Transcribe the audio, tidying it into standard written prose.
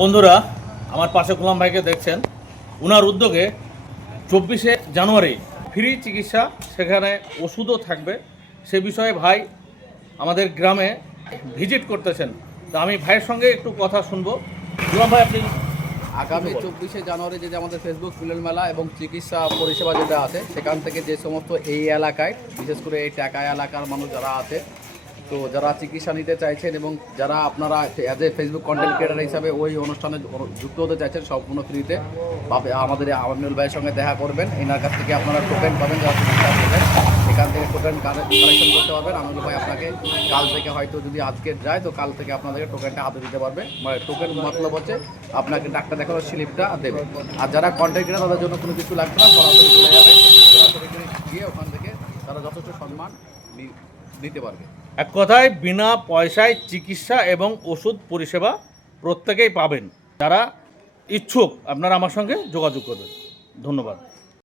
বন্ধুরা, আমার পাশে গোলাম ভাইকে দেখছেন। ওনার উদ্যোগে 24শে জানুয়ারি ফ্রি চিকিৎসা, সেখানে ওষুধও থাকবে। সে বিষয়ে ভাই আমাদের গ্রামে ভিজিট করতেছেন। তো আমি ভাইয়ের সঙ্গে একটু কথা শুনবো। গোলাম ভাই, আপনি আগামী 24শে জানুয়ারি যে আমাদের ফেসবুক মিলন মেলা এবং চিকিৎসা পরিষেবা যেটা আছে, সেখান থেকে যে সমস্ত এই এলাকায়, বিশেষ করে এই টাকা এলাকার মানুষ যারা আছে, তো যারা চিকিৎসা নিতে চাইছেন এবং যারা আপনারা as a Facebook content creator হিসাবে ওই অনুষ্ঠানে যুক্ত হতে চাইছেন, সম্পূর্ণ ফ্রিতে আমাদের আমিনুল ভাইয়ের সঙ্গে দেখা করবেন। এনার কাছ থেকে আপনারা টোকেন পাবেন, যারা চিকিৎসা নেবেন এখান থেকে টোকেন কালেকশন করতে পারবেন। আমিনুল ভাই আপনাকে কাল থেকে, হয়তো যদি আজকে যায় তো কাল থেকে আপনাদেরকে টোকেনটা হাতে দিতে পারবে। মানে টোকেন মতলব হচ্ছে আপনাকে ডাক্তার দেখানোর স্লিপটা দেবে। আর যারা কন্টেন্ট ক্রিয়েটার তাদের জন্য কোনো কিছু লাগবে না, সরাসরি চলে যাবে, সরাসরি গিয়ে ওখান থেকে তারা যথেষ্ট সম্মান নিতে পারবে। এক কথায় বিনা পয়সায় চিকিৎসা এবং ওষুধ পরিষেবা প্রত্যেকেই পাবেন। যারা ইচ্ছুক আপনারা আমার সঙ্গে যোগাযোগ করবেন। ধন্যবাদ।